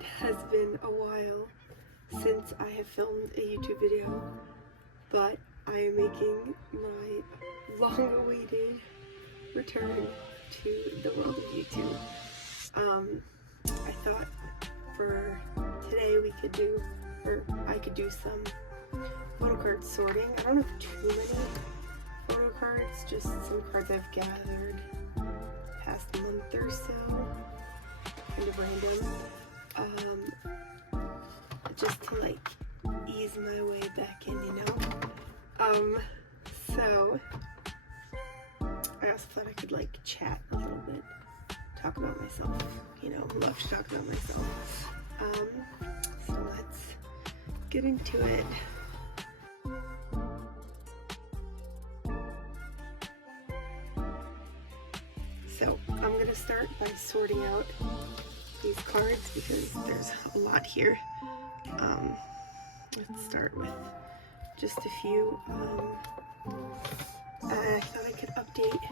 It has been a while since I have filmed a YouTube video, but I am making my long-awaited return to the world of YouTube. I thought for today we could do, or I could do some photo card sorting. I don't have too many photo cards, just some cards I've gathered past month or so, kind of random, just to like ease my way back in, you know. So I also thought I could like chat a little bit, talk about myself, you know, love to talk about myself. So let's get into it. So I'm gonna start by sorting out these cards because there's a lot here. Let's start with just a few. I thought I could update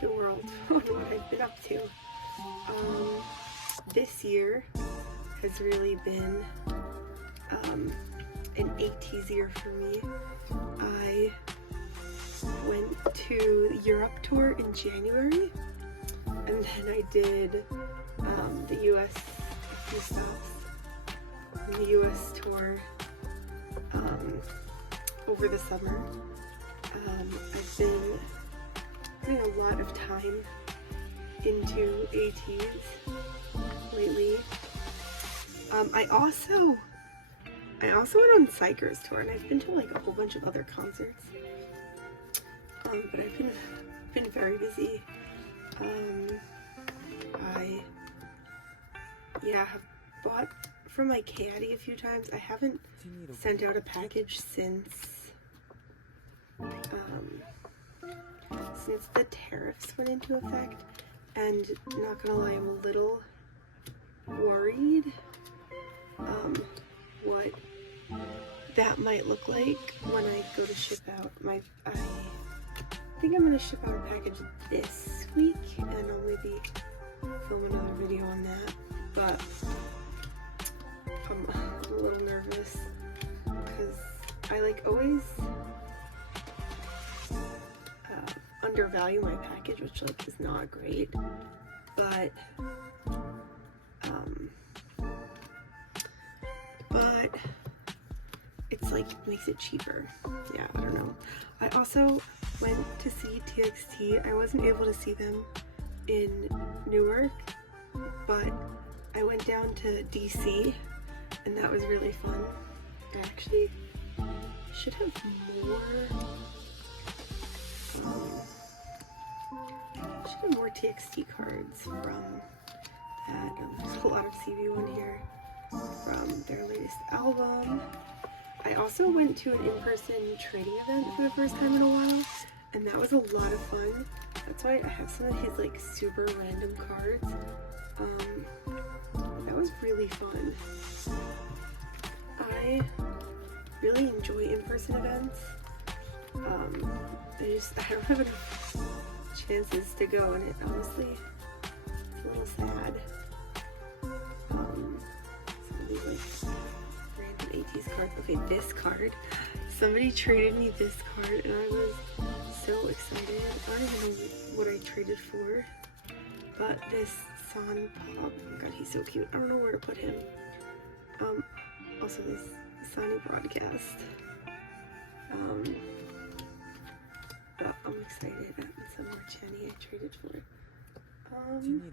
the world on what I've been up to. This year has really been an 80s year for me. I went to the Europe tour in January, and then I did the US, a few stops on the US tour over the summer. I've been putting a lot of time into ATs lately. I also went on Psycher's tour, and I've been to like a whole bunch of other concerts. But I've been very busy. I have bought from my caddy a few times. I haven't sent out a package since the tariffs went into effect, and not gonna lie, I'm a little worried what that might look like when I go to ship out. I think I'm gonna ship out a package this week, and I'll maybe film another video on that, but I'm a little nervous because I like always undervalue my package, which like is not great, but it's like makes it cheaper. Yeah, I don't know. I also went to see TXT. I wasn't able to see them in Newark, but I went down to DC, and that was really fun. I actually should have more TXT cards from that. There's a lot of CV1 here from their latest album. I also went to an in-person trading event for the first time in a while, and that was a lot of fun. That's why I have some of his like super random cards. That was really fun. I really enjoy in-person events. I don't have enough chances to go, and it honestly, it's a little sad. Some of these like random 80s cards. Okay, this card. Somebody traded me this card, and I was so excited. I don't even know what I traded for, but this Son Pop. Oh my god, he's so cute. I don't know where to put him. Also this Sonny Broadcast. But I'm excited at some more Jenny I traded for it. Here.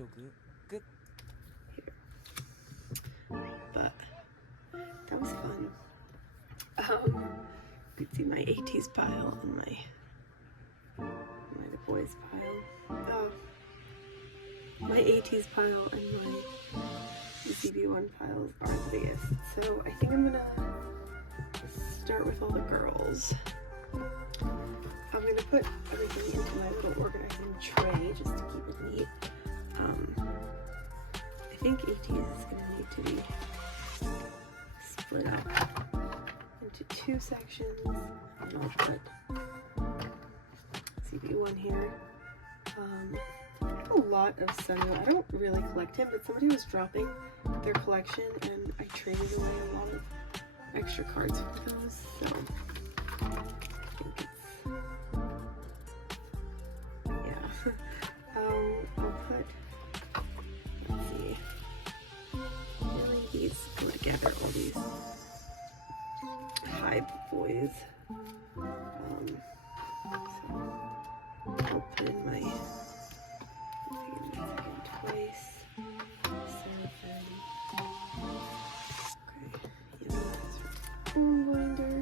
But that was fun. You could see my 80s pile and my The Boys pile. Oh, my 80s pile and my ZB1 piles are the biggest. So I think I'm gonna start with all the girls. I'm gonna put everything into my little organizing tray just to keep it neat. I think 80s is gonna need to be split up into two sections, and I'll put CB1 here. a lot of Sunny. I don't really collect him, but somebody was dropping their collection and I traded away a lot of extra cards for those, so I think it's, yeah. I'll put, let's see, really these go together, all these hiiii boys. So I'll put in my twice. 7. Okay, yeah, that's right. Binder.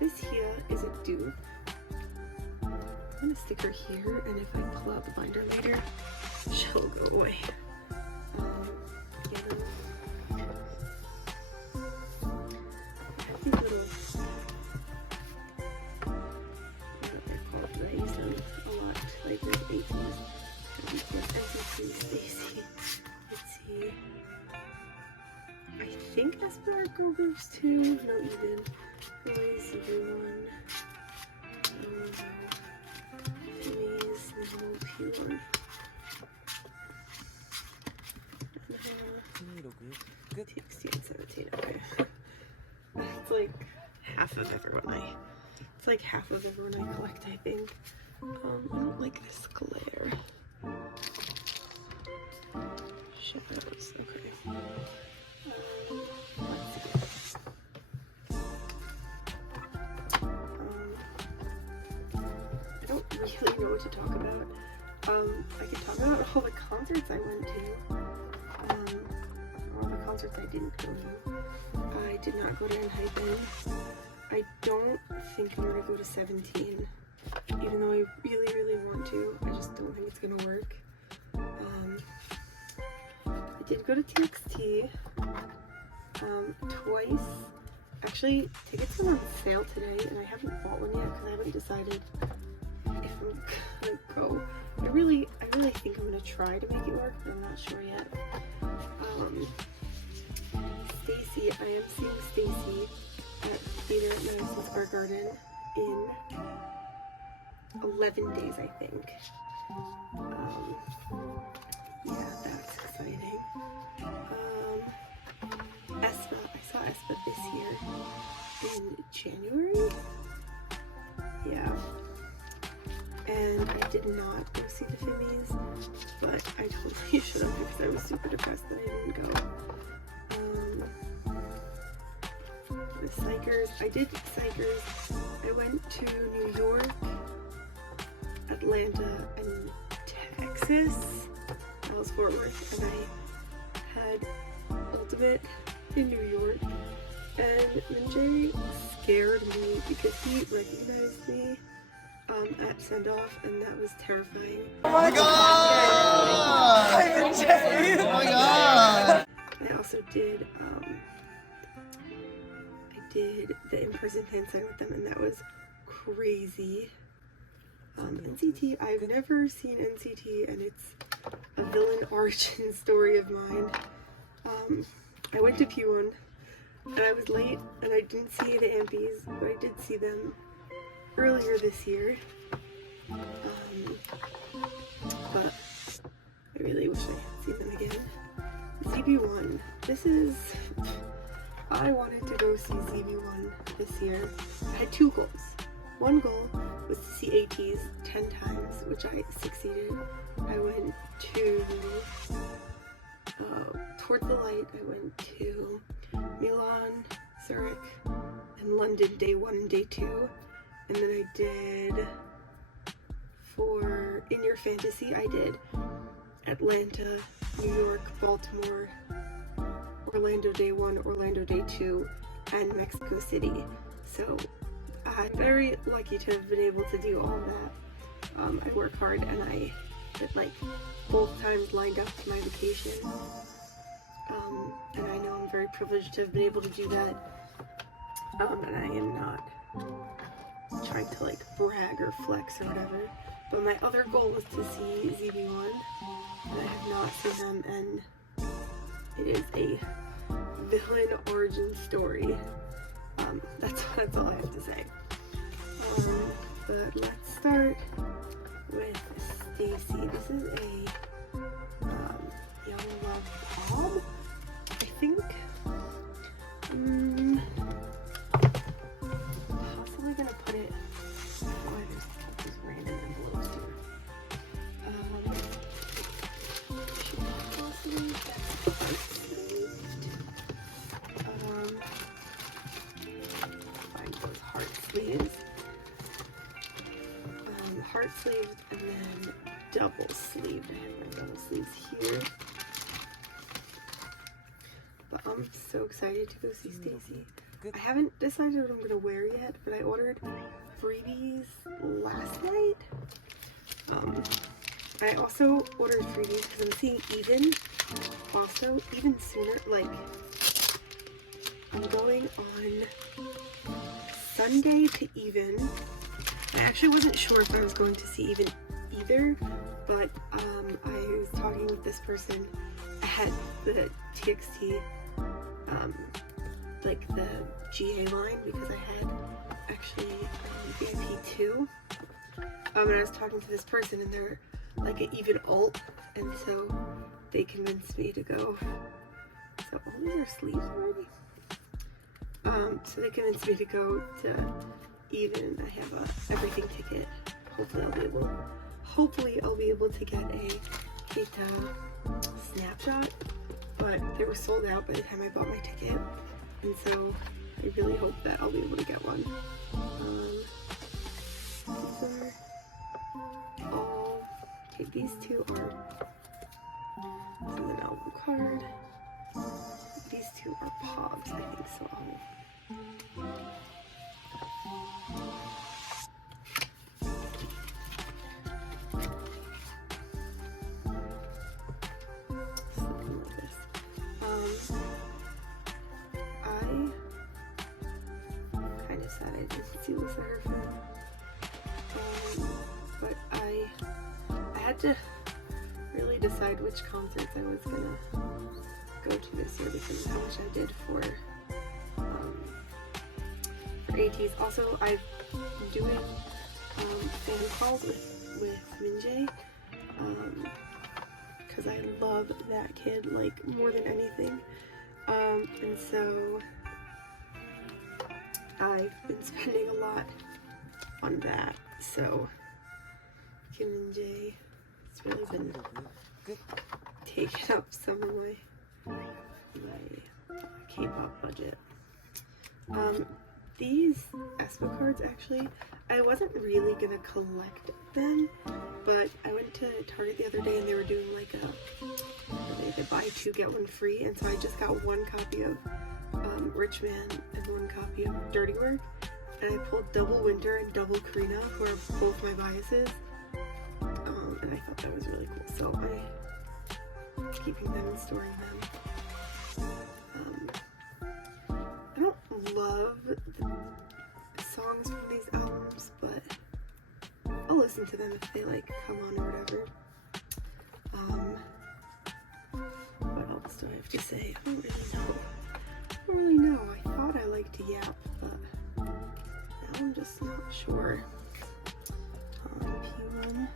This here is a dupe. I'm gonna stick her here, and if I pull out the binder later, she'll go away. These little, what they're called, but I use them a lot, like with 80s. And of course, Stacy. Let's see. I think that's Asperger's too, not even. Always everyone. Jimmy's normal pure. TXT and 17. Okay. It's like half of everyone it's like half of everyone I collect, I think. I don't like this glare. Shadows, okay. Let's see. I don't really know what to talk about. I can talk about all the concerts I went to. All the concerts I didn't go to. I did not go to hiiii. I don't think I'm gonna go to 17, even though I really, really want to. I just don't think it's gonna work. I did go to TXT twice. Actually, tickets went on sale today, and I haven't bought one yet because I haven't decided if I'm gonna go. I really think I'm gonna try to make it work, but I'm not sure yet. Stacy, I am seeing Stacy at Theater at Madison Square Garden in 11 days, I think. Yeah, that's exciting. Espa, I saw Espa this year in January. Yeah. And I did not go see the Fimmies, but I totally should have because I was super depressed that I didn't go. The Psychers, I did Psychers. I went to New York, Atlanta, and Texas. That was Fort Worth, and I had Ultimate in New York. And Minjay scared me because he recognized me at send-off, and that was terrifying. Oh my god! Hi, Minjay! Oh my god! I also did the in-person fan sign with them, and that was crazy. NCT, I've never seen NCT, and it's a villain origin story of mine. I went to P1, and I was late, and I didn't see the Ampies, but I did see them earlier this year. But I really wish I had seen them again. ZB1, I wanted to go see ZB1 this year. I had 2 goals. One goal was to see ATs 10 times, which I succeeded. I went to, towards the light, I went to Milan, Zurich, and London day 1 and day 2. And then I did, for In Your Fantasy, I did Atlanta, New York, Baltimore, Orlando day 1, Orlando day 2, and Mexico City. So I'm very lucky to have been able to do all of that. I work hard, and I like both times lined up to my vacation. And I know I'm very privileged to have been able to do that. And I am not trying to like brag or flex or whatever. But my other goal was to see ZB1, and I have not seen them, and it is a villain origin story. That's all I have to say. But let's start with Stacy. This is a young love bob, I think. Possibly gonna put it. Oh, there's just random envelopes here. Should possibly find those heart sleeves. Heart sleeves and then double sleeved. I have my double sleeves here. But I'm so excited to go see Stacy. I haven't decided what I'm gonna wear yet, but I ordered freebies last night. I also ordered freebies because I'm seeing even sooner. Like, I'm going on Sunday to Even. I actually wasn't sure if I was going to see Even either, but I was talking with this person at the TXT, like the GA line, because I had actually BP2, and I was talking to this person and they're like an Even alt, and so they convinced me to go. So, oh, these are sleeves already. So they convinced me to go to Even. I have a everything ticket. Hopefully I'll be able to get a snapshot, but they were sold out by the time I bought my ticket, and so I really hope that I'll be able to get one. These two are from an album card. These two are pogs, I think so. I didn't see this other film, but I had to really decide which concerts I was gonna go to this year because of how much I did for ATs. Also, I've been doing fan calls with Minjae because I love that kid like more than anything, and so I've been spending a lot on that, so Kim and Jay, it's really been taking up some of my K-pop budget. These Espa cards, actually, I wasn't really gonna collect them, but I went to Target the other day and they were doing like a buy two get one free, and so I just got one copy of Rich Man and one copy of Dirty Work, and I pulled double Winter and double Karina, who are both my biases, and I thought that was really cool, so I'm keeping them and storing them. I don't love the songs from these albums, but I'll listen to them if they like come on or whatever. What else do I have to say? I don't really know. I thought I liked Yap, but now I'm just not sure. P1.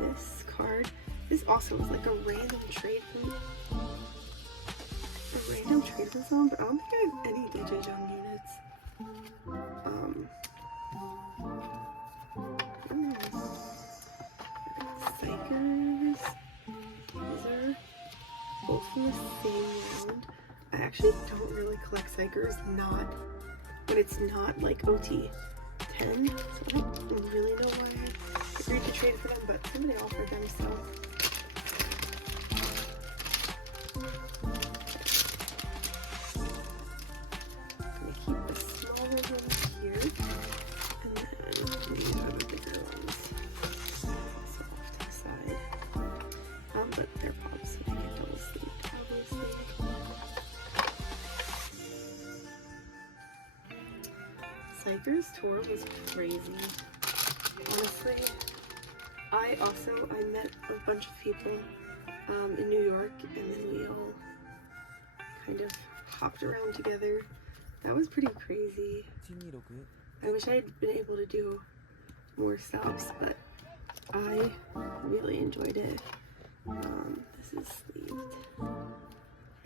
This card. This also was like a random trade from someone, but I don't think I have any DJ Jung units. Psychers. These are both from the same round. I actually don't really collect Psychers, when it's not like OT 10, so I don't really know why I agreed to trade for them, but somebody offered them, so. I'm gonna keep the smaller ones here, and then these are the bigger ones. Also off to the side. But they're pops, so they get double sleeved, obviously. Psychers tour was crazy. Honestly, I met a bunch of people in New York, and then we all kind of hopped around together. that was pretty crazy. I wish I had been able to do more stops, but I really enjoyed it. This is sleeved.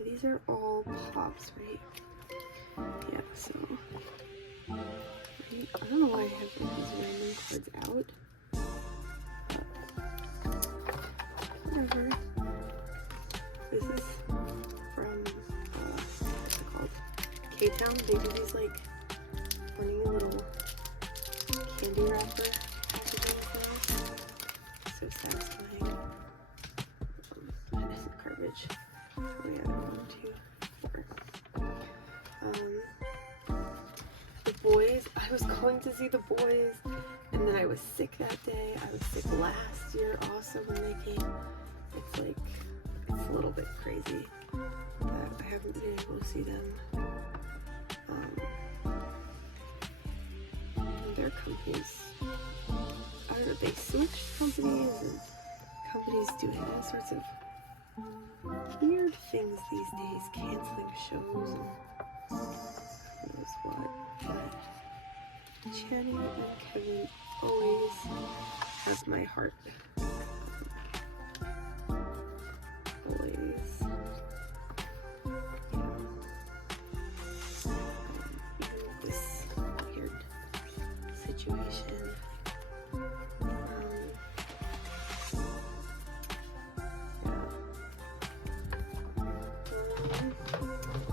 These are all pops, right? Yeah, so I don't know why I have like these random cards out. Whatever. This is from what's it called? K-Town. They do these like funny little candy wrapper packages now. So satisfying. That is garbage. Oh yeah, 1, 2, 4. The boys. I was going to see the boys, and then I was sick that day. I was sick last year also when they came. It's like, it's a little bit crazy that I haven't been able to see them. Their companies, I don't know, they switched companies and companies doing all sorts of weird things these days, canceling shows and who knows what. But Channing and Kevin always have my heart. Always. Even this weird situation.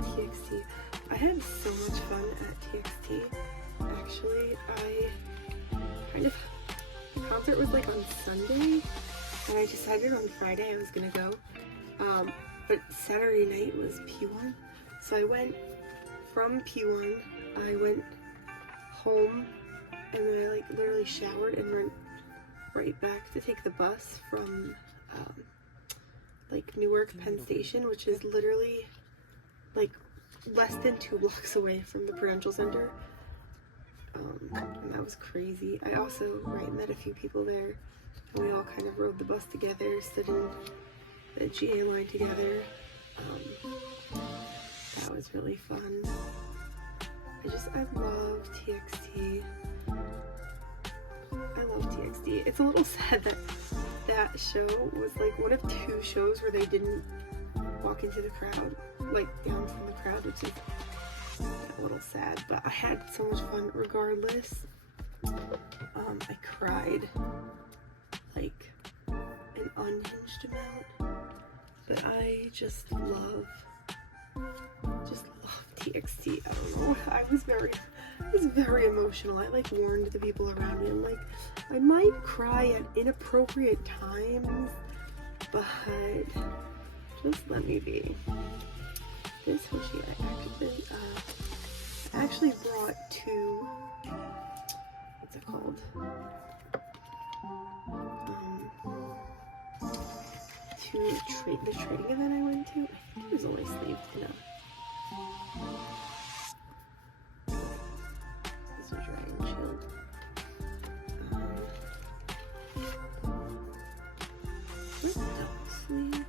TXT. I had so much fun at TXT. Actually, the concert was like on Sunday, and I decided on Friday I was gonna go. But Saturday night was P1, so I went from P1. I went home, and then I like literally showered and went right back to take the bus from like Newark Penn Station, which is literally like less than 2 blocks away from the Prudential Center. And that was crazy. I also met a few people there, and we all kind of rode the bus together, stood in the GA line together. That was really fun. I love TXT. I love TXT. It's a little sad that that show was like one of 2 shows where they didn't walk into the crowd, like down from the crowd, which is a little sad, but I had so much fun regardless. I cried like an unhinged amount, but I just love TXT. I don't know. I was very emotional. I like warned the people around me. I'm like, I might cry at inappropriate times, but just let me be. This hoshi I actually brought 2. What's it called? To the trading event I went to. I think it was only sleeved enough. This is a dragon shield. Where's the double sleeve?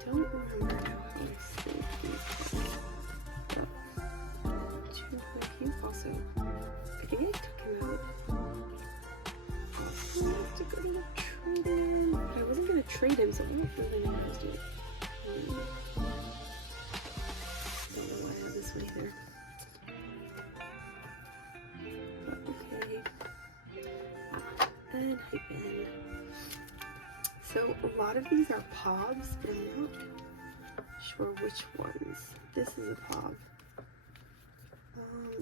I don't remember how I sleeved these things. He also, I think I took him out. Also, I have to go to the trading, but I wasn't going to trade him, so I don't really know what I was doing. I don't know why I have this one either. But okay. And hyphen. So a lot of these are pogs, but I'm not sure which ones. This is a pog.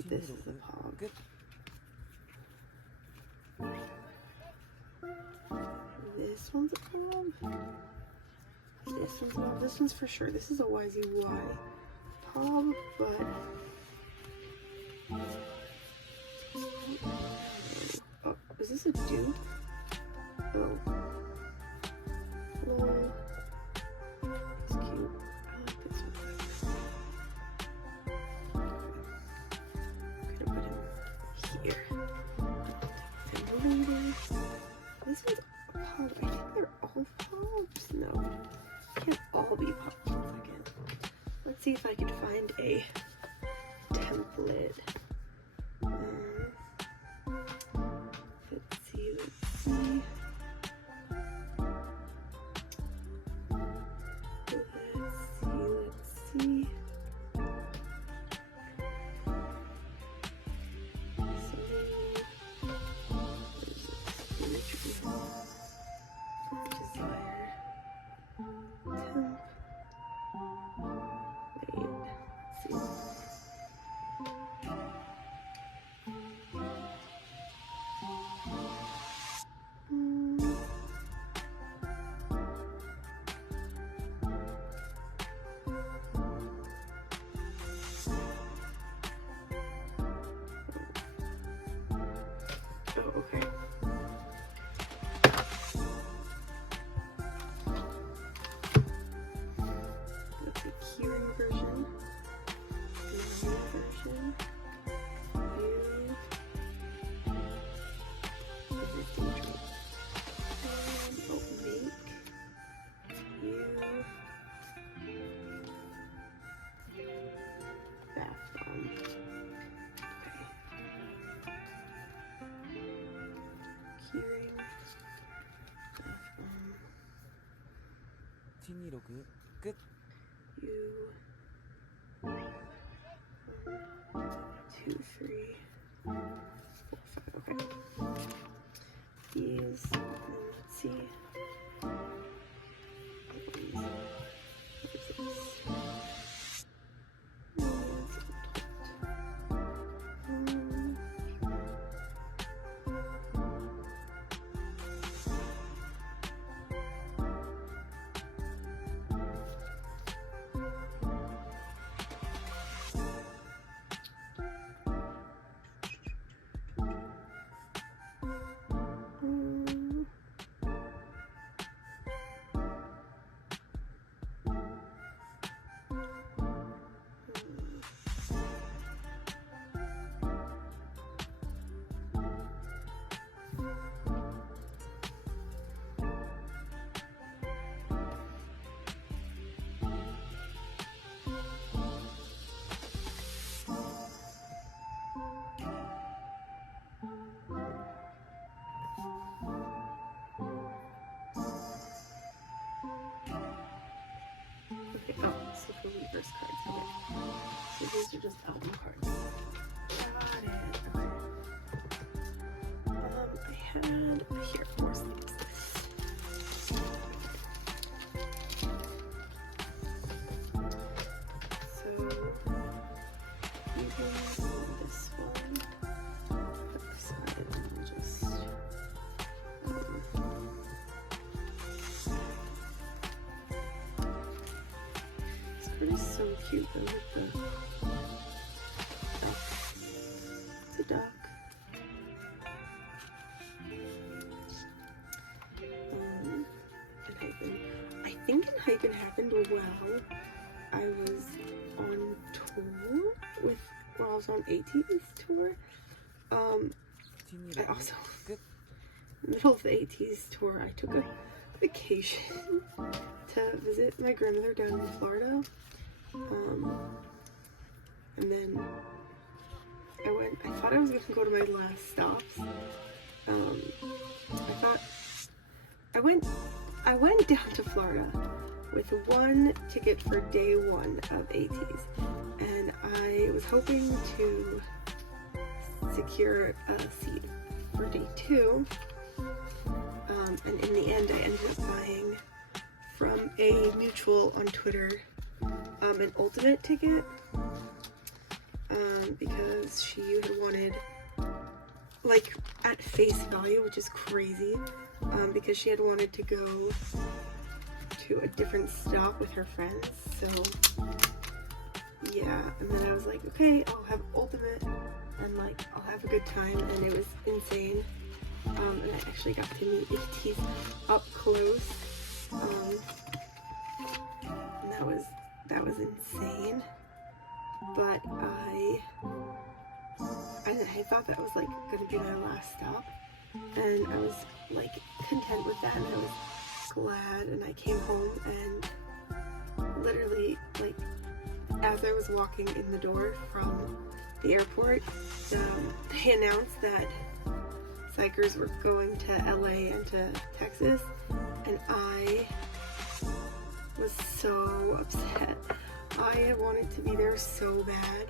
This is a pog. This one's a pog. This one's a pog. This one's for sure. This is a YZY pog, but oh, is this a dupe? Oh. Lol. It's cute. I like this one. I'm gonna put him here. This one's a pog. I think they're all pogs. No, can't all be pogs. 1 second. let's see if I can find a template. Let's see. Oh, okay. That's a keyring version. Normal version. You 2, 3, 4, 5. Okay. These. Let's see. Okay, oh, so for reverse cards. Okay. So these are just album cards. Got it. Okay. I had here 4 sleeves. So using this one, put this on and we'll just it's so cute though with the duck. It's a duck. I think in Hyphen happened while I was on tour with, well, I was on AT's tour. I also, in the middle of the AT's tour, I took a vacation to visit my grandmother down in Florida. And then I thought I was gonna go to my last stops. I went down to Florida with 1 ticket for day 1 of AT's, and I was hoping to secure a seat for day 2. And in the end, I ended up buying from a mutual on Twitter an ultimate ticket because she had wanted, like, at face value, which is crazy, because she had wanted to go to a different stop with her friends. So yeah, and then I was like, okay, I'll have ultimate and like I'll have a good time, and it was insane. And I actually got to meet AT's up close, and that was insane. But I thought that was like gonna be my last stop, and I was like content with that, and I was glad. And I came home and literally like as I was walking in the door from the airport, they announced that psychers were going to LA and to Texas, and I was so upset. I wanted to be there so bad,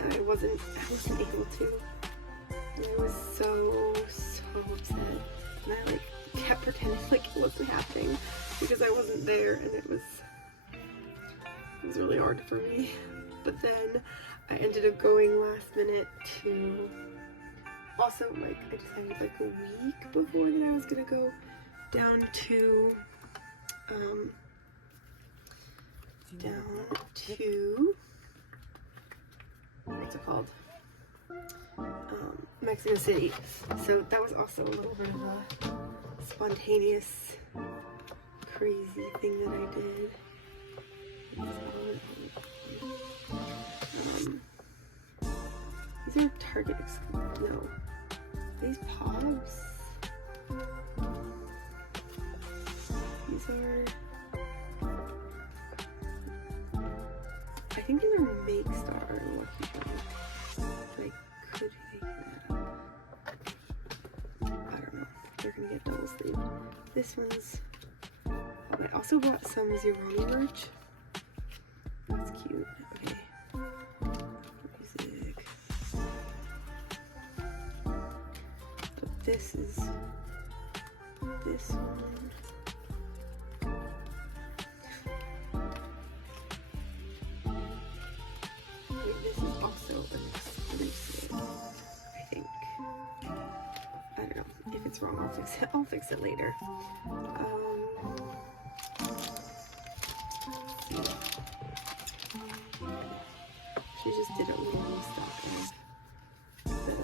and I wasn't able to. And I was so upset, and I like kept pretending like it wasn't happening because I wasn't there, and it was really hard for me. But then I ended up going last minute to, also like I decided like a week before that I was gonna go down to what's it called? Mexico City. So that was also a little bit of a spontaneous, crazy thing that I did. These are Target exclusive. No. These pops. These are, I think these are Make Star or Lucky Charms. But I could be making that up. I don't know. They're gonna get double sleeved. This one's, oh, I also bought some Zironi merch. That's cute. Okay. Music. But this is this one. This is also an exclusive, I think. I don't know. If it's wrong, I'll fix it. I'll fix it later. She just did a little stock of the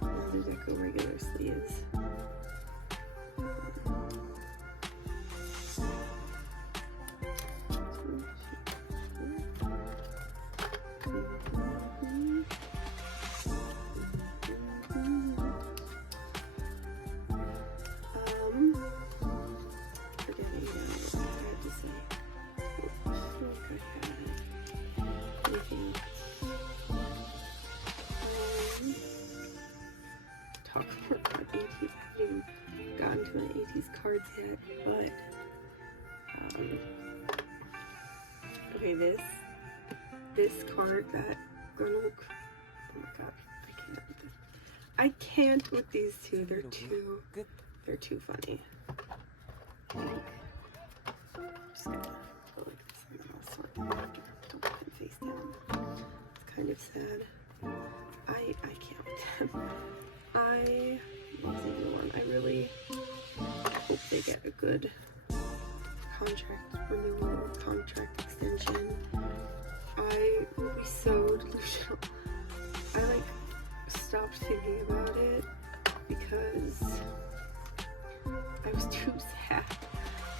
Mother Deco regular sleeves. Cards yet, but okay, this card that gonna look, oh my god, I can't with these two. They're too funny. Just gonna go like this and then I'll sort them after. Don't put them face down. It's kind of sad. I can't with them. I love season one. I really hope they get a good contract renewal, contract extension. I will be so delusional. I like stopped thinking about it because I was too sad.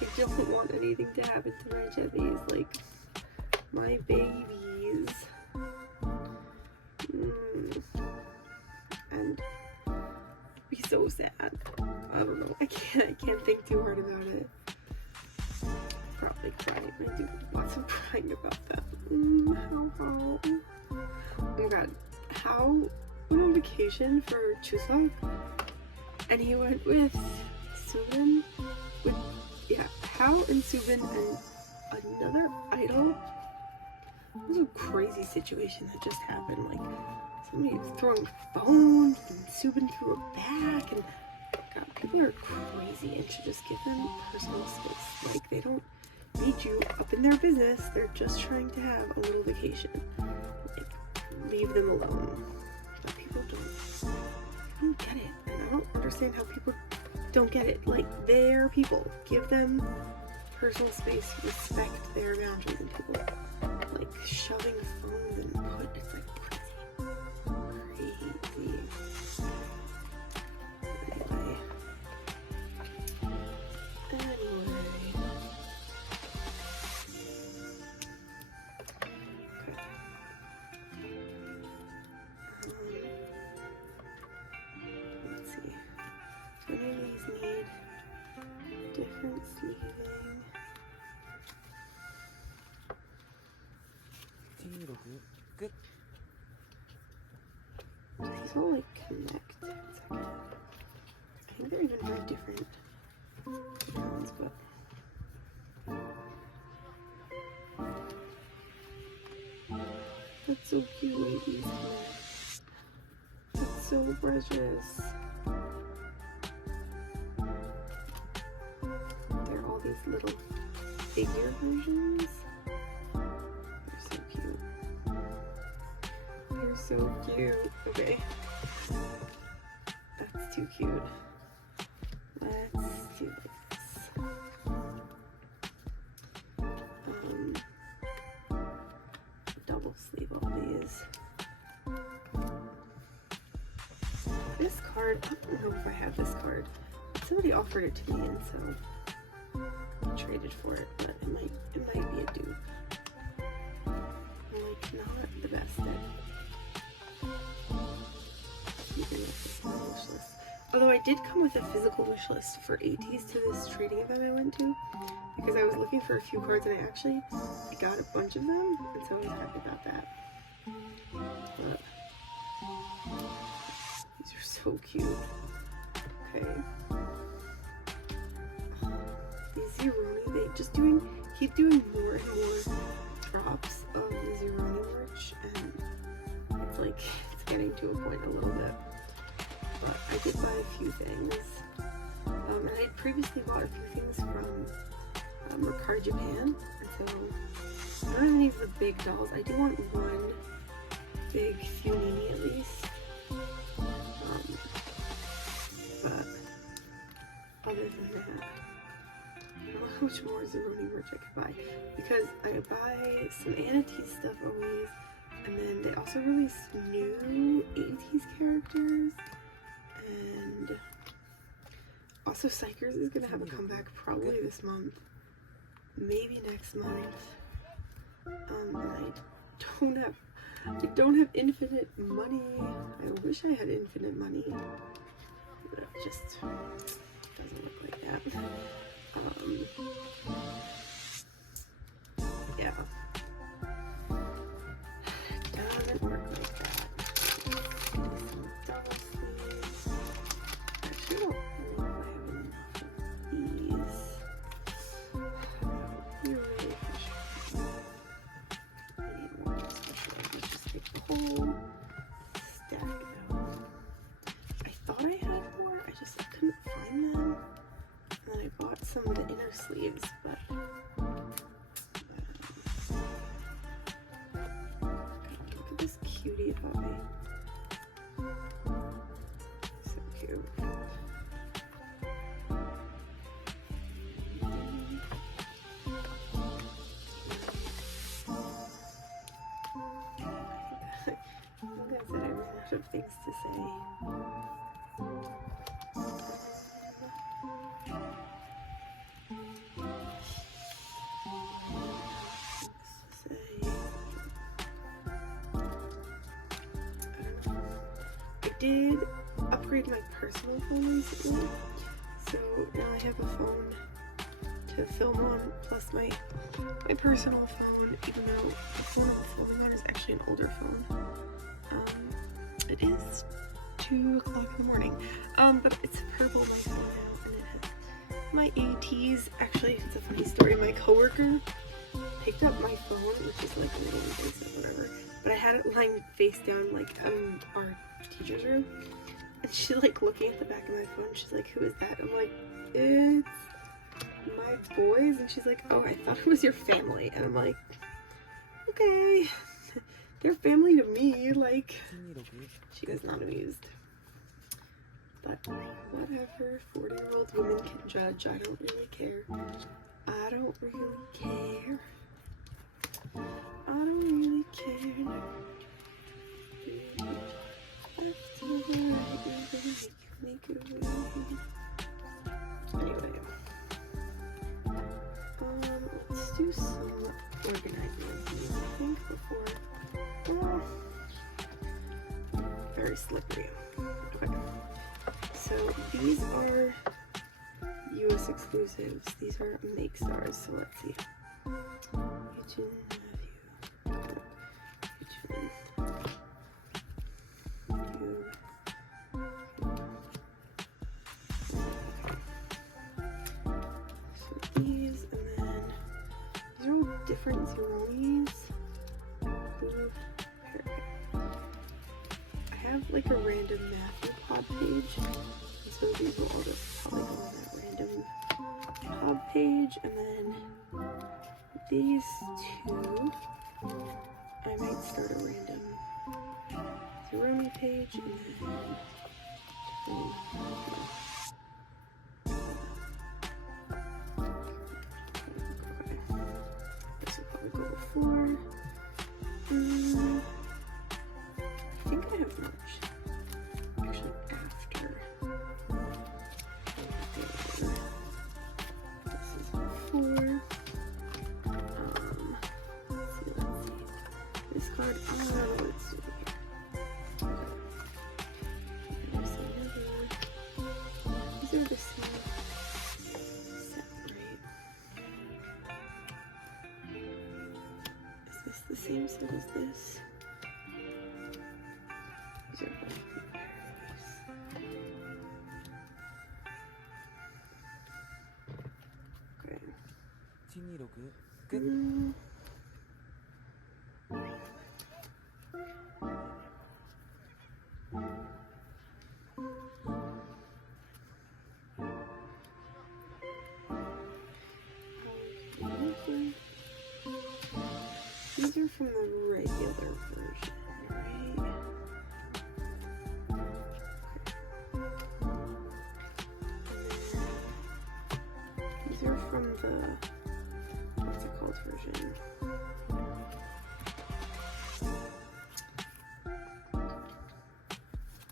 I don't want anything to happen to my Jebbies, like my babies. And be so sad. I don't know. I can't think too hard about it. Probably cry. I do lots of crying about that. Oh my god. How went on vacation for Chuseok, and he went with Subin. How and Subin and another idol. It was a crazy situation that just happened. Like somebody was throwing phones, and Subin threw it back, and god, people are crazy and should just give them personal space. Like they don't need you up in their business. They're just trying to have a little vacation. Like leave them alone. But people don't get it, and I don't understand how people don't get it. Like they're people. Give them personal space. Respect their boundaries, and people like shoving phones and it's like crazy. Anyway. Let's see. So any of these need different sleeving. Good. These all like connect. I think they're even very different ones, but that's so cute. Wait, these connect. That's so precious. They're all these little figure versions. They're so cute. They're so cute. Okay. That's too cute. Let's do this. Double sleeve all these. This card, I don't know if I have this card. Somebody offered it to me, and so I traded for it, but it might be a dupe. Like, not the best deck. Although I did come with a physical wish list for ATs to this trading event I went to, because I was looking for a few cards and I got a bunch of them, and so I was happy about that. But these are so cute. Okay. These Zeroni, they just keep doing more and more drops of the Zeroni merch, and it's getting to a point a little bit. But I did buy a few things. And I had previously bought a few things from Mercari Japan, and so I don't have any of the big dolls. I do want one big Funini at least. But other than that, I don't know how much more Zeroni merch I could buy, because I buy some Anities stuff always, and then they also released new 80s characters, and also Psychers is gonna have a comeback probably this month, maybe next month. And I don't have infinite money. I wish I had infinite money, but it just doesn't look like that. Yeah. Doesn't work like that. Double sleeves. Actually, I don't know if I have enough of these. You're really I need more special. Let's just take the whole stack out. I thought I had more, I couldn't find them. And then I bought some of the inner sleeves, but look at this cutie puppy. So cute. I think that's it. I ran out of things to say. I did upgrade my personal phone recently, so now I have a phone to film on, plus my personal phone, even though the phone I'm filming on is actually an older phone. It is 2 o'clock in the morning, but it's purple, my phone now, and it has my ATs. Actually, it's a funny story. My coworker picked up my phone, which is like a little invasive, whatever, but I had it lying face down, like, our teacher's room, and she's like looking at the back of my phone. She's like, "Who is that?" I'm like, "It's my boys," and she's like, "Oh, I thought it was your family," and I'm like, "Okay." They're family to me, like, she was not amused. But whatever, 40-year-old women can judge, I don't really care. I don't really care. I don't really care. Left to right, make it right. Anyway. Let's do some organizing of these, I think, before. Very slippery. Okay. So these are US exclusives. These are make stars. So let's see. different zeroes. Blue paragraph. I have like a random math pod page, and so these will all just probably go on that random pod page, and then these two, I might start a random zero page, and then this will probably go before. I think I have March. Actually, after. This is before. Let's see. This card, let's see here. There's another. These are the same set, right? Is this the same set as this? These are both blueberries. Okay. 126good. These are from the regular version, right? These are from the, what's it called, version?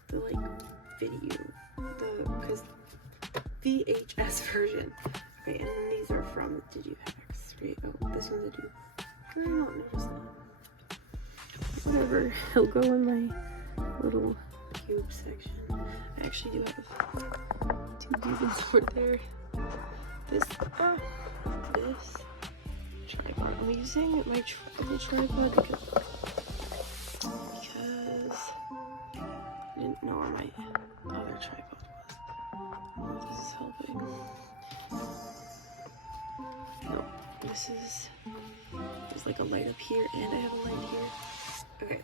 The like video, because VHS version. Okay, and then these are from Jikookscookies, right? Oh, this one's a dupe. I don't notice that. Whatever, he'll go in my little cube section. I actually do have two duvets over there. This tripod. I'm using my travel tripod because I didn't know where my other tripod was. Oh, this is helping. No, this is. There's like a light up here, and I have a light here. Okay.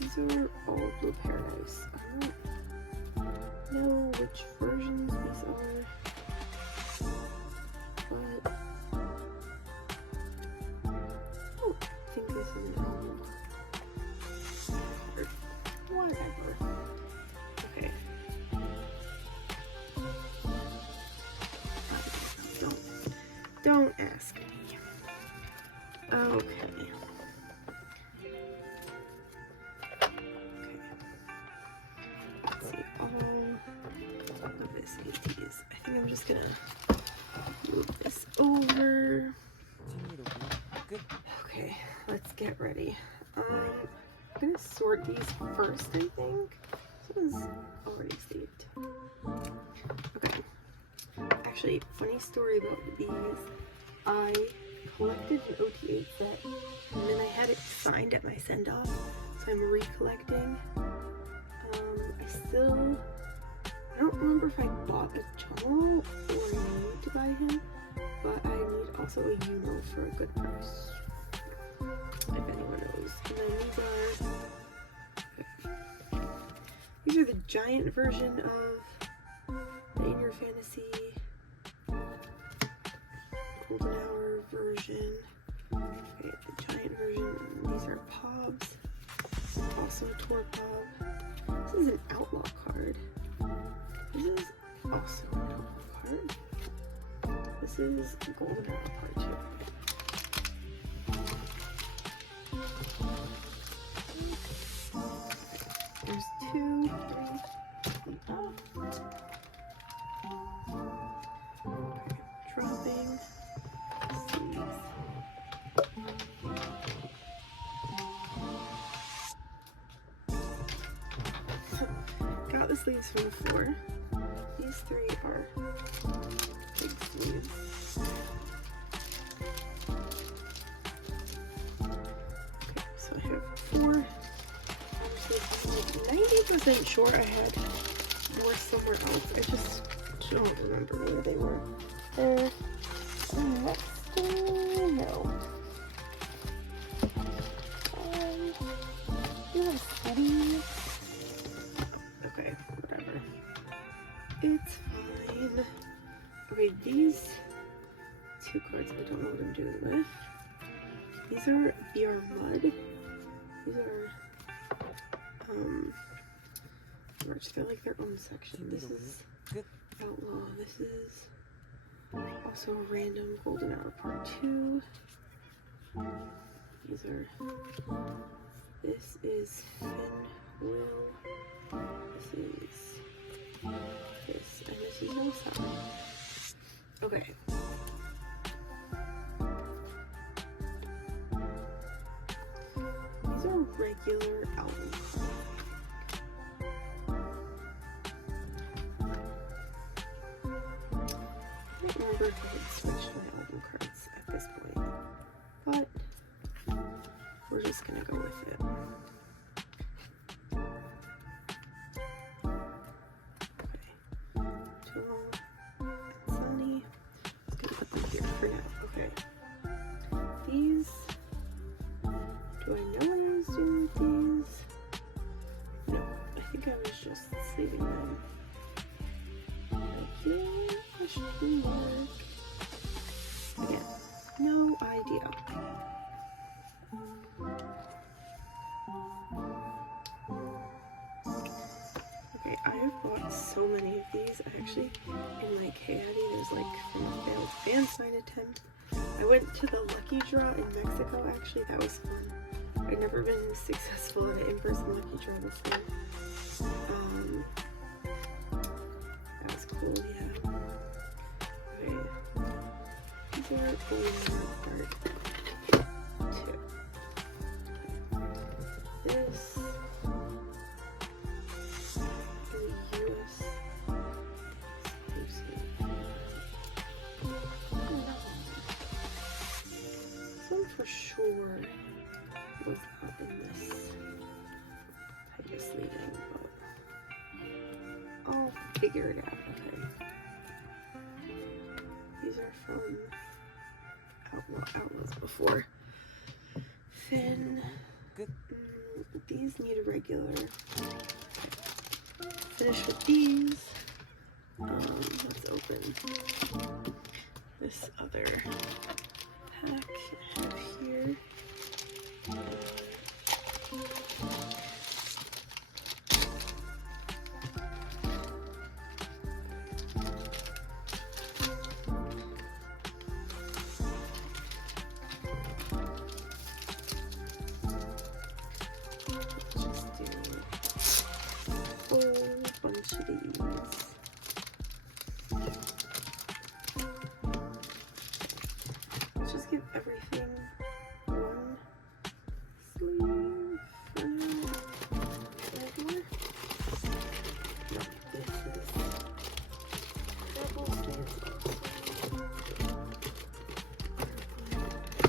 These are all blue paradise. I don't know which versions these are, but I think this is an album. Or whatever. Okay. Don't ask me. Okay. Let's see, all of this ATs. I think I'm just gonna move this over. Okay, let's get ready. I'm gonna sort these first, I think. This one's already saved. Okay. Actually, funny story about these. I collected an OT8 set, and then I had it signed at my send-off, so I'm recollecting. I don't remember if I bought a Jono or I need to buy him, but I need also a Uno for a good price, if anyone knows. And then these are the giant version of the In Your Fantasy Golden Hour version. Okay, the giant version. These are Pobs. Also a Tour Pob. This is an Outlaw card. This is also an Outlaw card. This is a Golden Hour card too. There's 2, 3, up. Okay, dropping sleeves. Got the sleeves from the floor. These 3 are big sleeves. Okay, so I have 4. I'm 90% sure I had somewhere else. I just don't remember where they were. They're next to me? No. You have studies? Okay, whatever. It's fine. Okay, these two cards I don't know what I'm doing with. These are VR Mud. These are I just feel like their own section. This is Outlaw. This is also a random Golden Hour Part 2. These are, this is Finn Will. This is this, and this is no sound. Okay. These are regular album cards. I don't remember if I had switched my album cards at this point, but we're just gonna go with it. Okay. Joel and Sunny. I'm gonna put them here for now. Okay. These. Do I know what I was doing with these? No, I think I was just saving them. Question mark. Again, no idea. Okay, I have bought so many of these. I actually, in my Caddy, there's like from a failed fan sign attempt. I went to the lucky draw in Mexico, actually. That was fun. I'd never been successful in an in-person lucky draw before. That was cool, yeah. Okay. These are part 2. This is a US exclusive. This one for sure was not in this type of sleeving, but I'll figure it out. Okay. These are from Outlaws before. Finn. These need a regular. Finish with these. Let's open this other pack I have here. Bunch of these. Let's just give everything one sleeve for now. Regular. No, this is double sleeves.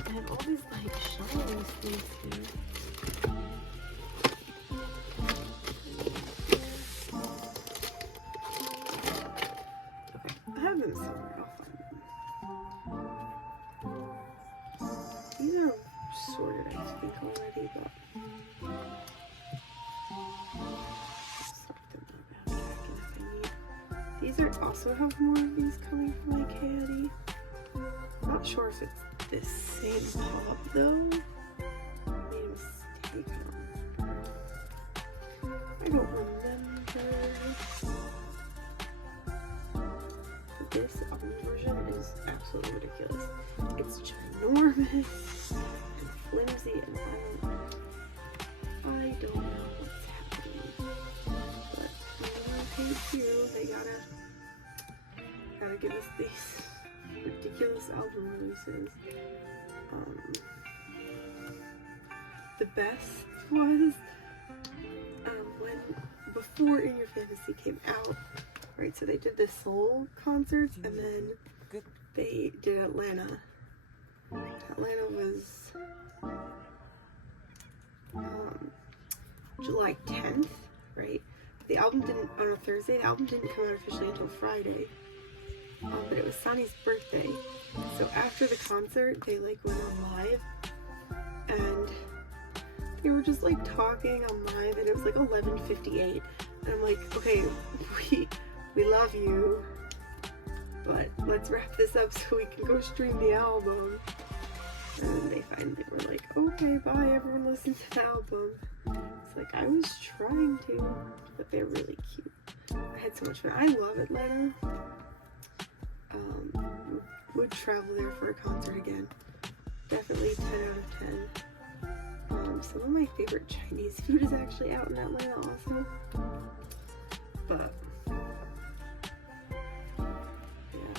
And all these like shiny sleeves here. I have them somewhere, I'll find them. These are sorted, I think, already, but sort them out back if I need. These are also have more of these coming from my Caddy. Not sure if it's this same pop though. Made a mistake, I don't remember. This album version is absolutely ridiculous. It's ginormous and flimsy, and I don't know what's happening. But on page 2, they gotta give us these ridiculous album releases. The best was before In Your Fantasy came out. Right, so they did the Seoul concerts, and then they did Atlanta. Atlanta was July 10th, right? the album didn't, on a Thursday, the album didn't come out officially until Friday. But it was Sonny's birthday. So after the concert, they like went on live. And they were just like talking on live, and it was like 11:58. And I'm like, okay, we love you, but let's wrap this up so we can go stream the album. And then they finally were like, okay, bye, everyone listen to the album. It's like, I was trying to, but they're really cute. I had so much fun. I love Atlanta. Would travel there for a concert again. Definitely 10 out of 10. Some of my favorite Chinese food is actually out in Atlanta also. But yeah,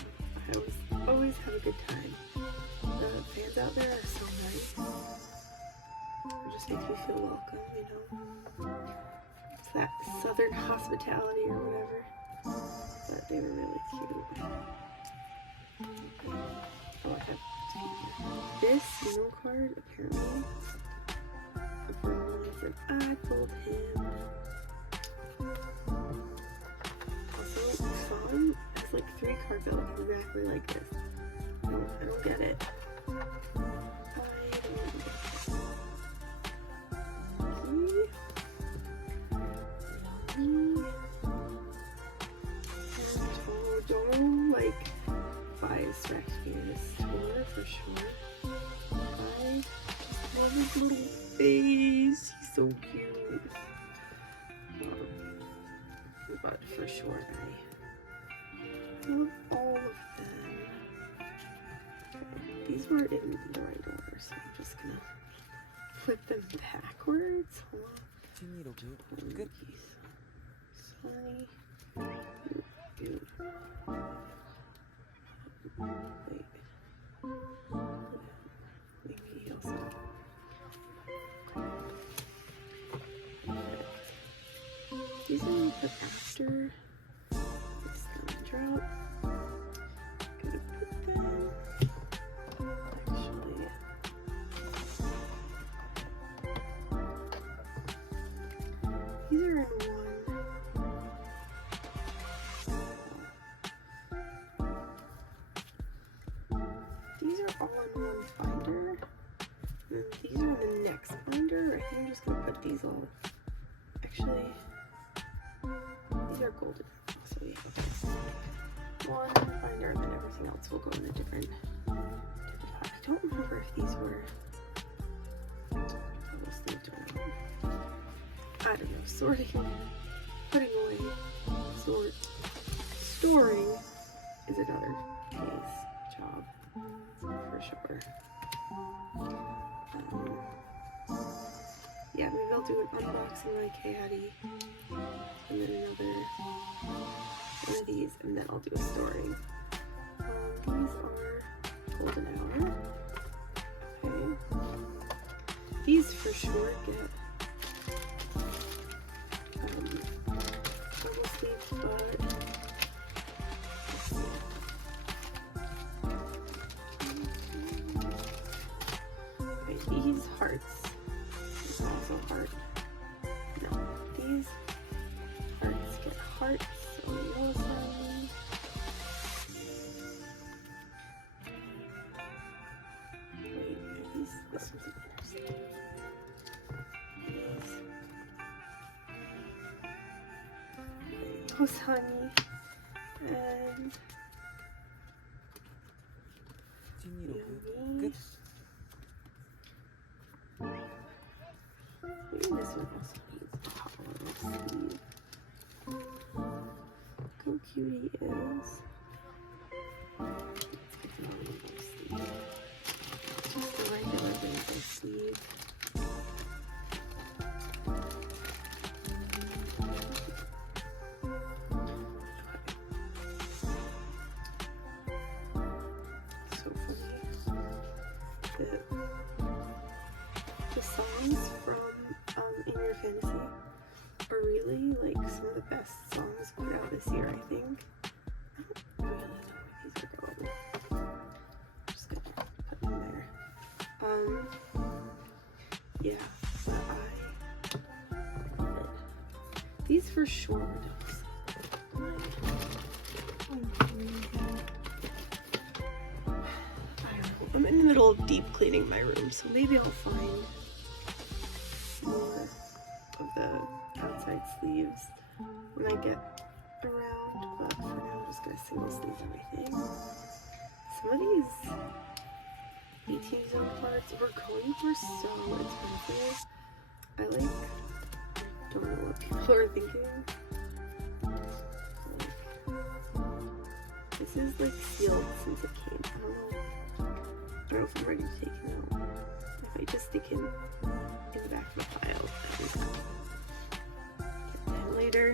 I always have a good time. The fans out there are so nice. It just makes me feel welcome, you know. It's that southern hospitality or whatever. But they were really cute. Oh, I have this Uno card, apparently. I told him. Also, Song has like 3 card builds exactly like this. I don't get it. Don't like buy a Strax Venus tour for sure. I just love his little face. He's so cute. But for sure, I love all of them. Okay, these were in the right order, so I'm just gonna flip them backwards. Hold on. Sorry. Wait. Maybe also. These are we put after this drop. Gonna put them. Actually, these are in one. These are all in one binder. And these are in the next binder. I think I'm just gonna put these all. Actually, these are golden. So yeah, okay. One binder, and then everything else will go in a different pot. I don't remember if these were. I don't know. Sorting, putting away, storing is another case job for sure. Yeah, maybe I'll do an unboxing like Caddy, and then another one of these, and then I'll do a storing. These are golden hour. Okay. These for sure get double sleeves, but let's see. Okay, these hearts. This is also heart. No, these hearts get hearts on the other side. Wait, are these? This one's interesting. Hosani and Yumi. Maybe this one also needs a hollow sleeve. Look how cute he is. Let's get another sleeve. Just a regular rainbow sleeve. The songs from In Your Fantasy are really like some of the best songs put out this year, I think. I don't really know where these are going. I'm just gonna put them there. Yeah, but I love it. These these for sure were double. I'm in the middle of deep cleaning my room, so maybe I'll find more of the outside sleeves when I get around, but for now I'm just gonna single sleeve everything. Some of these 18 zone parts were going for so expensive. I don't know what people are thinking. This is like sealed since it came. I don't know if I'm ready to take it out. If I just stick it in the back of the file, get that later.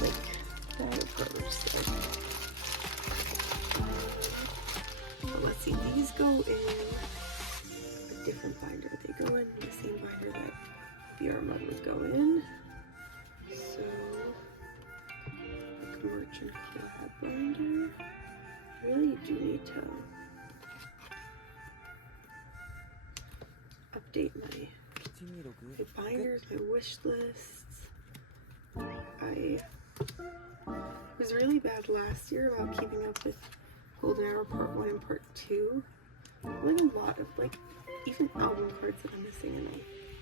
Like that approach. So let's see, these go in a different binder. They go in the same binder that BR Mud would go in. So, like merchant hat binder. I really do need to update my binders, my wish lists. I was really bad last year about keeping up with Golden Hour Part 1 and Part 2. Like a lot of even album cards that I'm missing,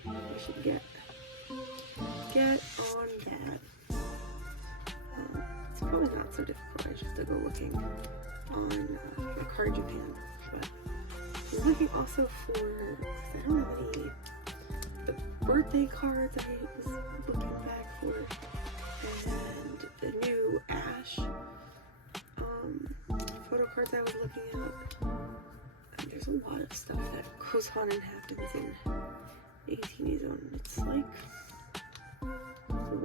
and I should get on that. It's probably not so difficult. I just have to go looking on my Card Japan. But I was looking also for, because I don't have any, the birthday cards I was looking back for, and the new Ash photo cards I was looking at. And there's a lot of stuff that goes on and happens in 18 zone. It's like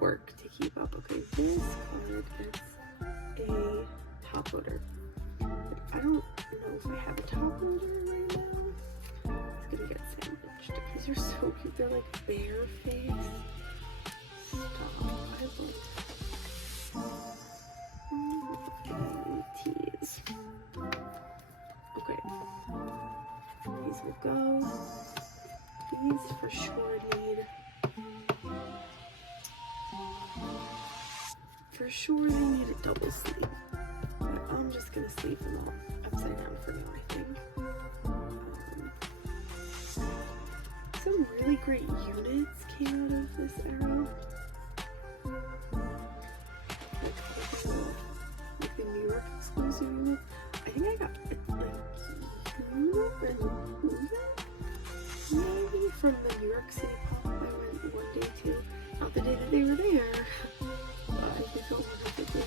work to keep up. Okay, this card is a top loader. I don't know if I have a top loader right now. It's gonna get sandwiched. These are so cute. They're like bare face. Stop. I love teas. Okay. These will go. These for sure need. For sure they need a double sleeve. But I'm just gonna sleeve them all upside down for now, I think. Some really great units came out of this era. Like the New York exclusive units. I think I got Europe and maybe from the New York City Pop. I went one day to, not the day that they were there. I think I wanted to be.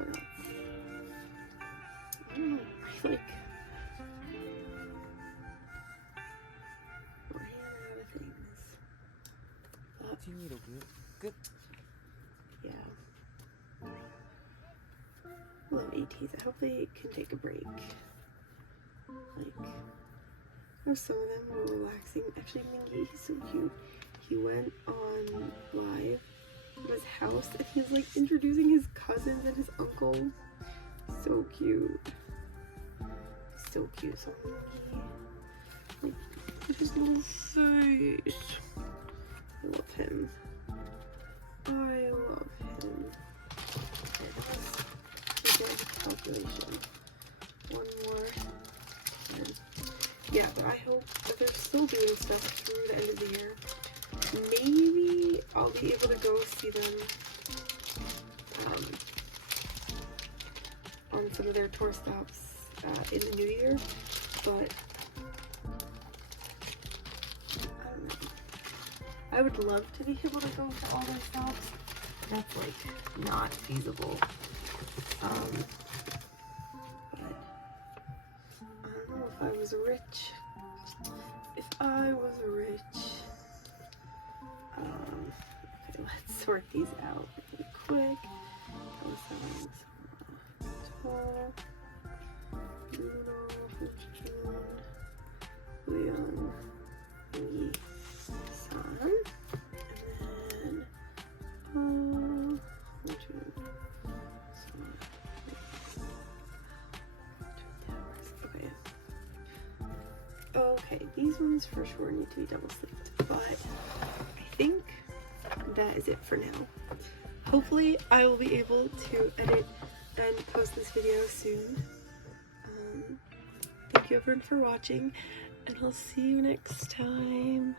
What else? I don't know. I ran out of things. Yeah. I love ATs. I hope they can take a break. Some of them were relaxing. Actually, Mingy, he's so cute. He went on live at his house and he's like introducing his cousins and his uncle. So cute. So cute. So Mingy. Look at his little face. I love him. I love him. Calculation. One more. Yeah, but I hope that they're still doing stuff through the end of the year. Maybe I'll be able to go see them on some of their tour stops in the new year, but I don't know. I would love to be able to go to all their stops. That's not feasible. But I don't know, if I was rich. If I was rich. Okay, let's sort these out really quick. Leon, San, and then Okay, these ones for sure need to be double sleeved, but I think that is it for now. Hopefully I will be able to edit and post this video soon. Thank you everyone for watching, and I'll see you next time.